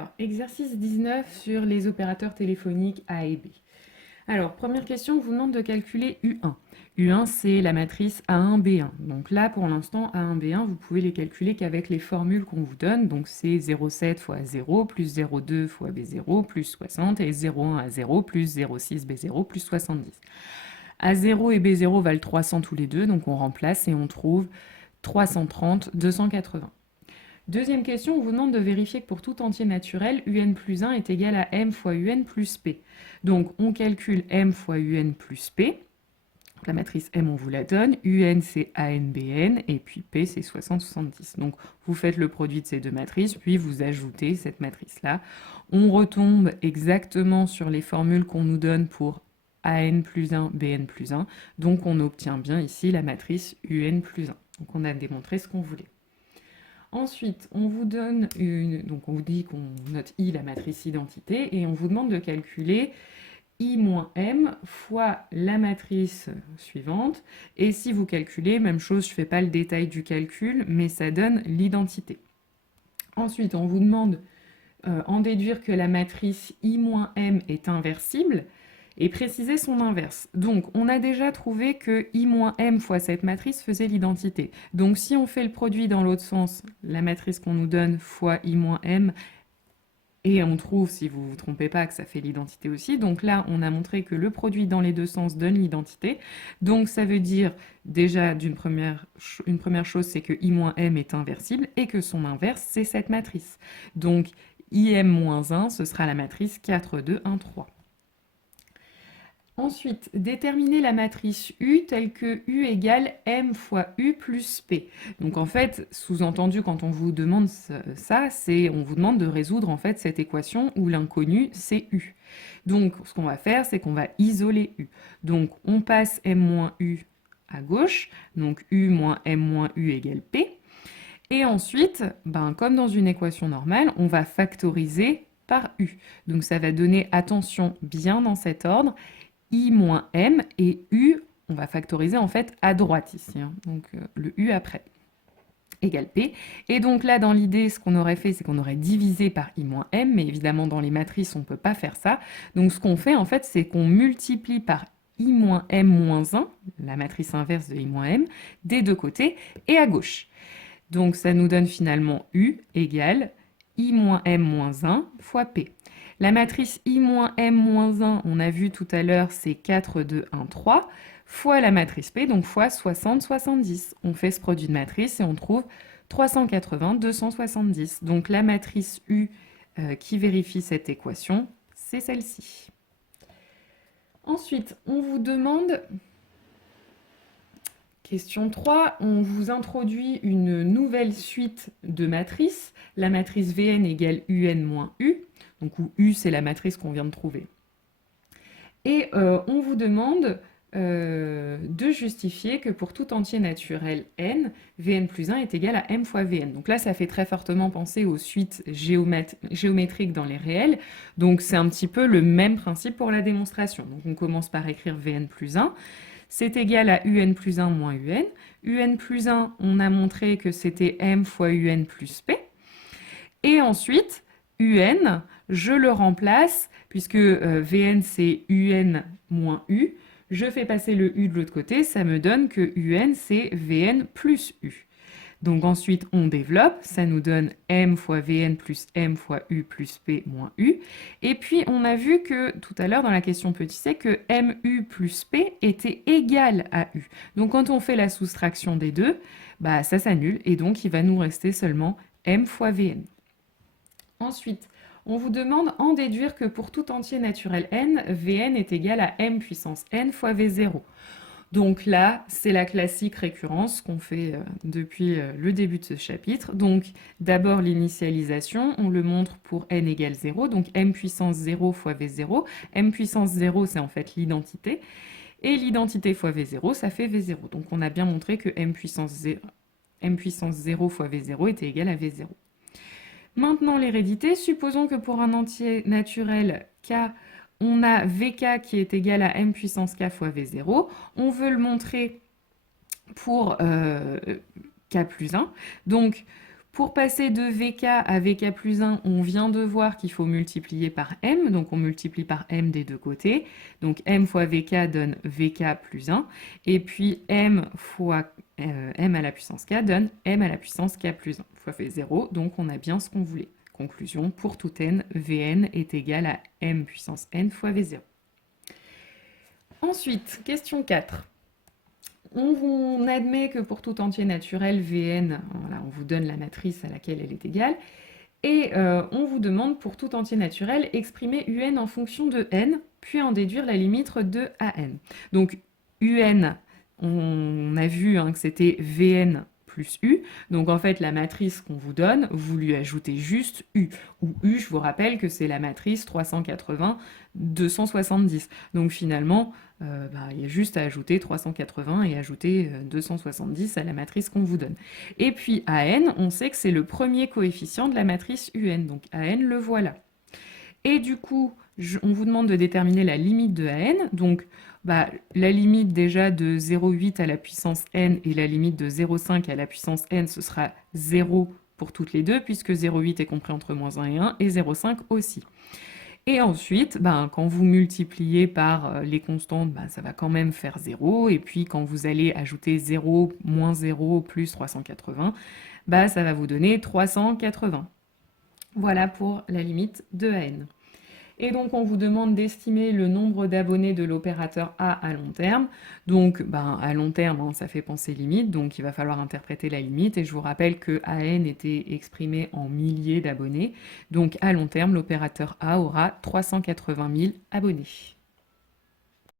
Alors, exercice 19 sur les opérateurs téléphoniques A et B. Alors, première question, on vous demande de calculer U1. U1, c'est la matrice A1, B1. Donc là, pour l'instant, A1, B1, vous pouvez les calculer qu'avec les formules qu'on vous donne. Donc c'est 0,7 fois 0, plus 0,2 fois B0, plus 60, et 0,1 à 0, plus 0,6 B0, plus 70. A0 et B0 valent 300 tous les deux, donc on remplace et on trouve 330, 280. Deuxième question, on vous demande de vérifier que pour tout entier naturel, un plus 1 est égal à m fois un plus p. Donc on calcule m fois un plus p. Donc, la matrice M, on vous la donne. Un, c'est ANBN, et puis P, c'est 60-70. Donc, vous faites le produit de ces deux matrices, puis vous ajoutez cette matrice-là. On retombe exactement sur les formules qu'on nous donne pour AN plus 1, BN plus 1. Donc, on obtient bien ici la matrice UN plus 1. Donc, on a démontré ce qu'on voulait. Ensuite, on vous donne donc on vous dit qu'on note I, la matrice identité, et on vous demande de calculer I moins M fois la matrice suivante. Et si vous calculez, même chose, je ne fais pas le détail du calcul, mais ça donne l'identité. Ensuite, on vous demande en déduire que la matrice I moins M est inversible et préciser son inverse. Donc, on a déjà trouvé que I moins M fois cette matrice faisait l'identité. Donc, si on fait le produit dans l'autre sens, la matrice qu'on nous donne fois I moins M, et on trouve, si vous ne vous trompez pas, que ça fait l'identité aussi. Donc là, on a montré que le produit dans les deux sens donne l'identité. Donc ça veut dire, déjà, une première chose, c'est que I moins M est inversible et que son inverse, c'est cette matrice. Donc IM moins 1, ce sera la matrice 4, 2, 1, 3. Ensuite, déterminer la matrice U telle que U égale M fois U plus P. Donc en fait, sous-entendu quand on vous demande ça, c'est on vous demande de résoudre en fait cette équation où l'inconnu c'est U. Donc ce qu'on va faire, c'est qu'on va isoler U. Donc on passe M moins U à gauche, donc U moins M moins U égale P. Et ensuite, comme dans une équation normale, on va factoriser par U. Donc ça va donner, attention, bien dans cet ordre, I moins M et U, on va factoriser en fait à droite ici, hein, donc le U après, égale P. Et donc là, dans l'idée, ce qu'on aurait fait, c'est qu'on aurait divisé par I moins M, mais évidemment, dans les matrices, on ne peut pas faire ça. Donc ce qu'on fait, en fait, c'est qu'on multiplie par I moins M moins 1, la matrice inverse de I moins M, des deux côtés et à gauche. Donc ça nous donne finalement U égale I moins M moins 1 fois P. La matrice I moins M moins 1, on a vu tout à l'heure, c'est 4, 2, 1, 3, fois la matrice P, donc fois 60, 70. On fait ce produit de matrice et on trouve 380, 270. Donc la matrice U qui vérifie cette équation, c'est celle-ci. Ensuite, on vous demande... Question 3, on vous introduit une nouvelle suite de matrices. La matrice Vn égale Un moins U, donc où U c'est la matrice qu'on vient de trouver. Et on vous demande de justifier que pour tout entier naturel n, Vn plus 1 est égal à m fois Vn. Donc là, ça fait très fortement penser aux suites géométriques dans les réels. Donc c'est un petit peu le même principe pour la démonstration. Donc on commence par écrire Vn plus 1. C'est égal à un plus 1 moins un. Un plus 1, on a montré que c'était m fois un plus p. Et ensuite, un, je le remplace, puisque Vn c'est un moins u. Je fais passer le u de l'autre côté, ça me donne que un c'est Vn plus u. Donc ensuite, on développe, ça nous donne m fois Vn plus m fois u plus p moins u. Et puis, on a vu que tout à l'heure, dans la question petit c, que mu plus p était égal à u. Donc quand on fait la soustraction des deux, ça s'annule, et donc il va nous rester seulement m fois Vn. Ensuite, on vous demande en déduire que pour tout entier naturel n, Vn est égal à m puissance n fois V0. Donc là, c'est la classique récurrence qu'on fait depuis le début de ce chapitre. Donc d'abord l'initialisation, on le montre pour n égale 0, donc m puissance 0 fois V0. m puissance 0, c'est en fait l'identité. Et l'identité fois V0, ça fait V0. Donc on a bien montré que m puissance 0 fois V0 était égal à V0. Maintenant l'hérédité, supposons que pour un entier naturel K, on a Vk qui est égal à m puissance k fois V0. On veut le montrer pour k plus 1. Donc, Pour passer de VK à VK plus 1, on vient de voir qu'il faut multiplier par M, donc on multiplie par M des deux côtés. Donc M fois VK donne VK plus 1, et puis M fois M à la puissance K donne M à la puissance K plus 1, fois fait 0, donc on a bien ce qu'on voulait. Conclusion, pour tout n, Vn est égal à M puissance n fois V0. Ensuite, question 4. On admet que pour tout entier naturel, Vn, voilà, on vous donne la matrice à laquelle elle est égale, et on vous demande pour tout entier naturel, exprimer un en fonction de n, puis en déduire la limite de an. Donc un, on a vu que c'était Vn plus u, donc en fait la matrice qu'on vous donne, vous lui ajoutez juste u, où u, je vous rappelle que c'est la matrice 380, 270. Donc finalement, il y a juste à ajouter 380 et ajouter 270 à la matrice qu'on vous donne. Et puis an, on sait que c'est le premier coefficient de la matrice un, donc an, le voilà. Et du coup, on vous demande de déterminer la limite de an, donc la limite déjà de 0,8 à la puissance n et la limite de 0,5 à la puissance n, ce sera 0 pour toutes les deux, puisque 0,8 est compris entre moins 1 et 1, et 0,5 aussi. Et ensuite, quand vous multipliez par les constantes, ça va quand même faire 0. Et puis quand vous allez ajouter 0, moins 0, plus 380, ça va vous donner 380. Voilà pour la limite de n. Et donc on vous demande d'estimer le nombre d'abonnés de l'opérateur A à long terme. Donc à long terme, ça fait penser limite, donc il va falloir interpréter la limite. Et je vous rappelle que AN était exprimé en milliers d'abonnés. Donc à long terme, l'opérateur A aura 380 000 abonnés.